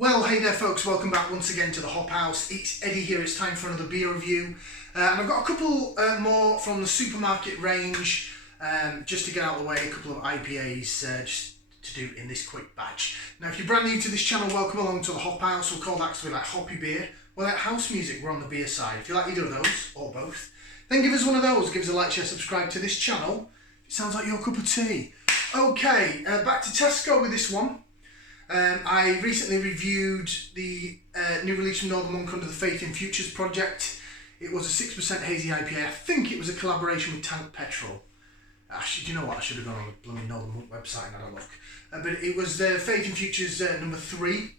Well, hey there folks, welcome back once again to the Hop House. It's Eddie here, it's time for another beer review. And I've got a couple more from the supermarket range, just to get out of the way, a couple of IPAs just to do in this quick batch. Now if you're brand new to this channel, welcome along to the Hop House. We'll call that because we like hoppy beer. We like house music, we're on the beer side. If you like either of those, or both, then give us one of those. Give us a like, share, subscribe to this channel. It sounds like your cup of tea. Okay, back to Tesco with this one. I recently reviewed the new release from Northern Monk under the Faith in Futures project. It was a 6% Hazy IPA. I think it was a collaboration with Tank Petrol. Actually, do you know what? I should have gone on the blooming Northern Monk website and had a look. But it was Faith in Futures number 3.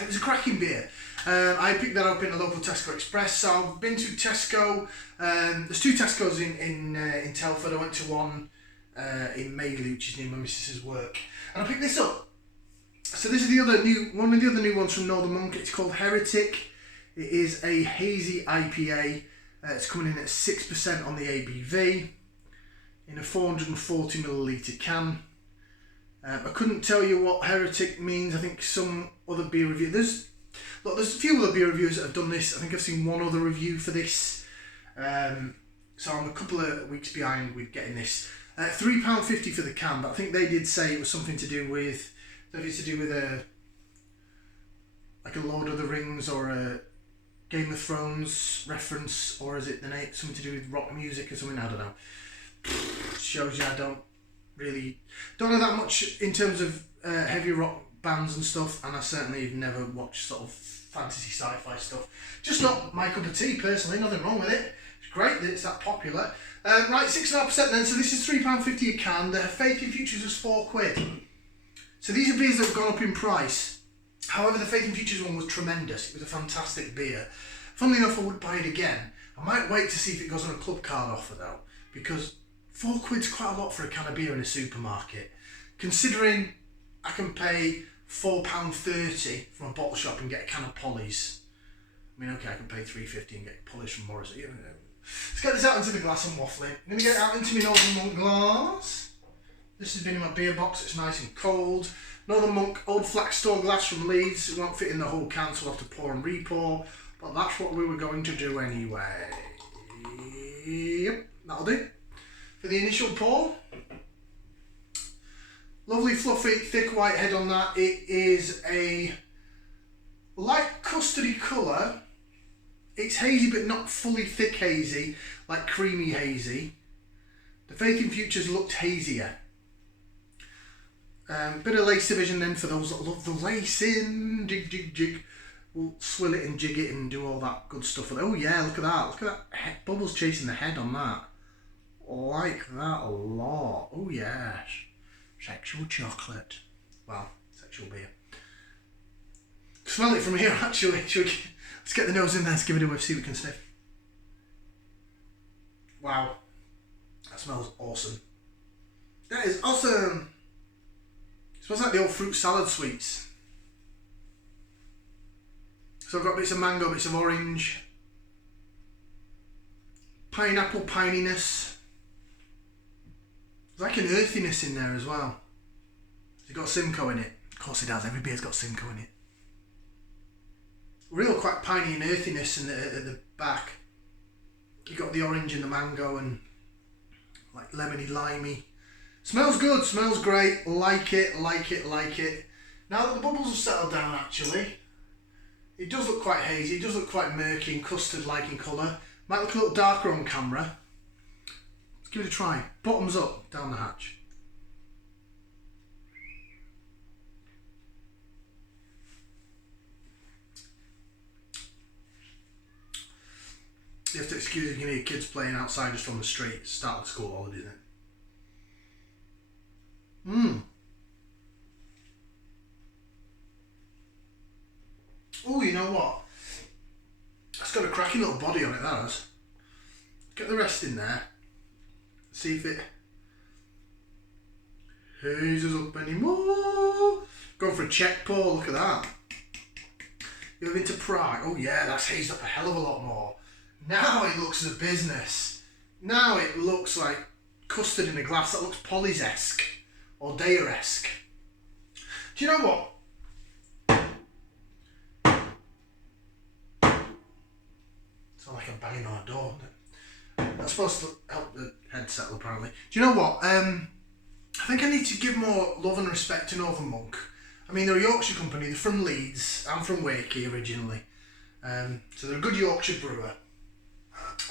It was a cracking beer. I picked that up in a local Tesco Express. So I've been to Tesco. There's 2 Tesco's in Telford. I went to one in Madeley, which is near my missus's work. And I picked this up. So this is one of the other new ones from Northern Monk. It's called Heretic. It is a hazy IPA. It's coming in at 6% on the ABV in a 440ml can. I couldn't tell you what Heretic means. I think some other beer review. There's a few other beer reviewers that have done this. I think I've seen one other review for this. So I'm a couple of weeks behind with getting this. £3.50 for the can, but I think they did say it was something to do with like a Lord of the Rings or a Game of Thrones reference, or is it something to do with rock music or something? I don't know. Shows you I don't know that much in terms of heavy rock bands and stuff, and I certainly have never watched sort of fantasy sci-fi stuff. Just not my cup of tea personally. Nothing wrong with it. It's great that it's that popular. Right, 6.5% then. So this is £3.50 a can. The Faith in Futures was £4. So these are beers that have gone up in price. However, the Faith in Futures one was tremendous. It was a fantastic beer. Funnily enough, I would buy it again. I might wait to see if it goes on a club card offer though, because £4's quite a lot for a can of beer in a supermarket. Considering I can pay £4.30 from a bottle shop and get a can of Polly's. I mean, okay, I can pay £3.50 and get Polly's from Morris. Let's get this out into the glass and waffling. I'm going to get it out into my Northern Monk glass. This has been in my beer box, it's nice and cold. Northern Monk Old Flax Store glass from Leeds. It won't fit in the whole can, so we'll have to pour and re-pour. But that's what we were going to do anyway. Yep, that'll do. For the initial pour. Lovely fluffy, thick white head on that. It is a light custardy colour. It's hazy but not fully thick hazy, like creamy hazy. The Faith in Futures looked hazier. Bit of lace division then for those that love the lacing. Jig, jig, jig. We'll swill it and jig it and do all that good stuff. Oh yeah, look at that. Look at that. Bubbles chasing the head on that. Like that a lot. Oh yeah. Sexual chocolate. Well, sexual beer. Smell it from here actually. Let's get the nose in there. Let's give it a whiff, see what we can sniff. Wow. That smells awesome. That is awesome. It smells like the old fruit salad sweets. So I've got bits of mango, bits of orange, pineapple pininess. There's like an earthiness in there as well. It's got Simcoe in it. Of course it has, every beer's got Simcoe in it. Real quite piney and earthiness at the back. You got the orange and the mango and like lemony, limey. Smells good, smells great, like it. Now that the bubbles have settled down actually, it does look quite hazy, it does look quite murky and custard-like in colour. Might look a little darker on camera. Let's give it a try. Bottoms up, down the hatch. You have to excuse if you need kids playing outside just on the street. It's start of the school holiday, isn't it? Oh, you know what? It's got a cracking little body on it, that has. Get the rest in there. See if it hazes up anymore. Going for a check pour, look at that. You've been to Prague. Oh yeah, that's hazed up a hell of a lot more. Now it looks as a business. Now it looks like custard in a glass. That looks Polly's-esque or Dare-esque. Do you know what? banging on a door. That's supposed to help the head settle, apparently. Do you know what? I think I need to give more love and respect to Northern Monk. I mean, they're a Yorkshire company. They're from Leeds. I'm from Wakey originally. So they're a good Yorkshire brewer.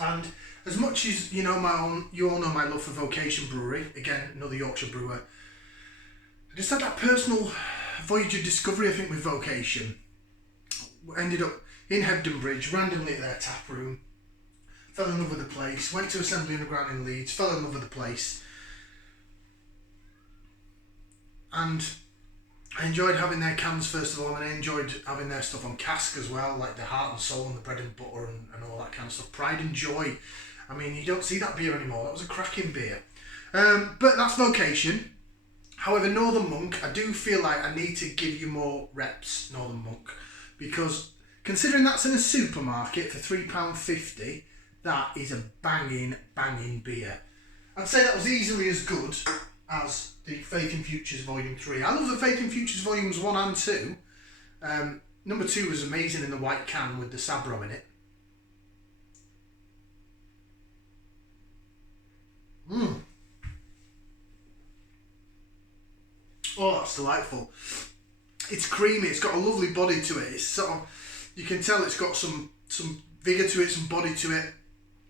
And as much as you all know my love for Vocation Brewery, again, another Yorkshire brewer, I just had that personal voyage of discovery, I think, with Vocation. Ended up in Hebden Bridge, randomly at their tap room. Fell in love with the place. Went to Assembly Underground in Leeds. Fell in love with the place. And I enjoyed having their cans first of all, and I enjoyed having their stuff on cask as well, like the heart and soul and the bread and butter and all that kind of stuff. Pride and Joy. I mean, you don't see that beer anymore. That was a cracking beer. But that's Vocation. However, Northern Monk, I do feel like I need to give you more reps, Northern Monk, because considering that's in a supermarket for £3.50, that is a banging beer. I'd say that was easily as good as the Faith in Futures Volume 3. I love the Faith in Futures Volumes 1 and 2. Number 2 was amazing in the white can with the Sabro in it. Oh, that's delightful. It's creamy, it's got a lovely body to it. It's sort of, you can tell it's got some vigour to it, some body to it.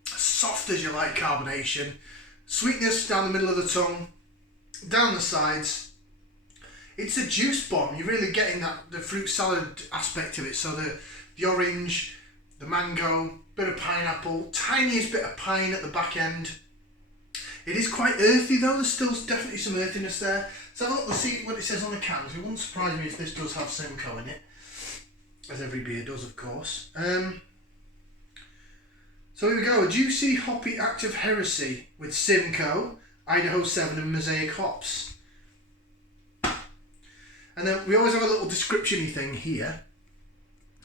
Soft as you like carbonation. Sweetness down the middle of the tongue, down the sides. It's a juice bomb. You're really getting the fruit salad aspect of it. So the orange, the mango, bit of pineapple, tiniest bit of pine at the back end. It is quite earthy though. There's still definitely some earthiness there. So have a look to see what it says on the cans. It wouldn't surprise me if this does have Simcoe in it, as every beer does, of course. So here we go, a juicy, hoppy act of heresy with Simcoe, Idaho 7 and Mosaic hops. And then we always have a little description-y thing here.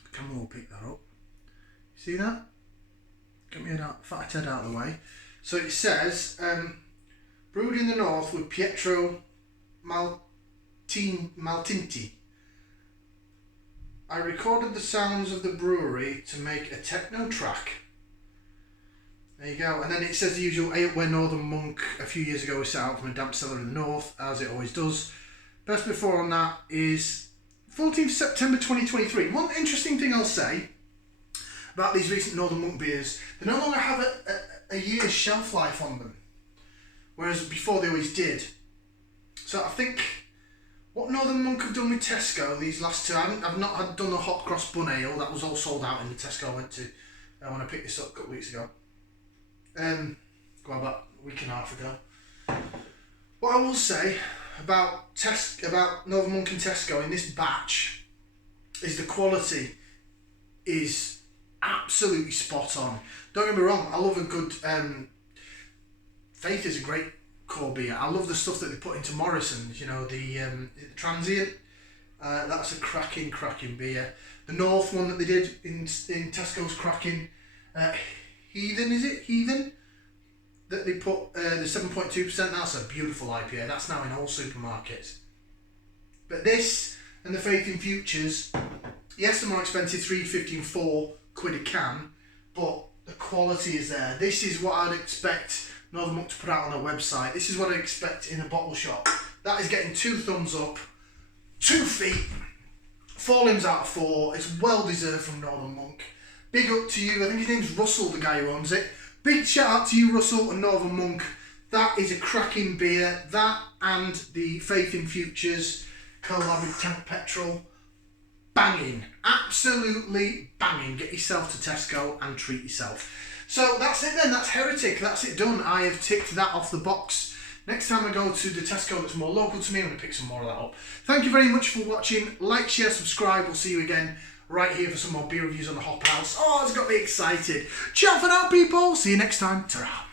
The camera will pick that up. See that? Get me fat head out of the way. So it says, brewed in the north with Pietro Maltinti. I recorded the sounds of the brewery to make a techno track. There you go. And then it says the usual, where Northern Monk a few years ago was set out from a damp cellar in the north, as it always does. Best before on that is 14th September 2023. One interesting thing I'll say about these recent Northern Monk beers, they no longer have a year's shelf life on them, whereas before they always did. So I think what Northern Monk have done with Tesco these last two, I've not done the hop cross bun ale. That was all sold out in the Tesco I went to when I picked this up a couple of weeks ago. About a week and a half ago. What I will say about Northern Monk and Tesco in this batch is the quality is absolutely spot on. Don't get me wrong, I love a good Faith is a great core beer. I love the stuff that they put into Morrison's, the Transient. That's a cracking beer. The North one that they did in Tesco's cracking. Heathen, is it? Heathen? That they put the 7.2%, that's a beautiful IPA. That's now in all supermarkets. But this and the Faith in Futures, yes, they're more expensive, £3.50 and £4 a can, but the quality is there. This is what I'd expect Northern Monk to put out on their website. This is what I expect in a bottle shop. That is getting 2 thumbs up, 2 feet, 4 limbs out of 4. It's well deserved from Northern Monk. Big up to you. I think his name's Russell, the guy who owns it. Big shout out to you, Russell and Northern Monk. That is a cracking beer. That and the Faith in Futures collab with Tank Petrol. Banging. Absolutely banging. Get yourself to Tesco and treat yourself. So that's it then. That's Heretic. That's it done. I have ticked that off the box. Next time I go to the Tesco that's more local to me, I'm going to pick some more of that up. Thank you very much for watching. Like, share, subscribe. We'll see you again right here for some more beer reviews on the Hop House. Oh, it's got me excited. Ciao for now, people. See you next time. Ta-ra.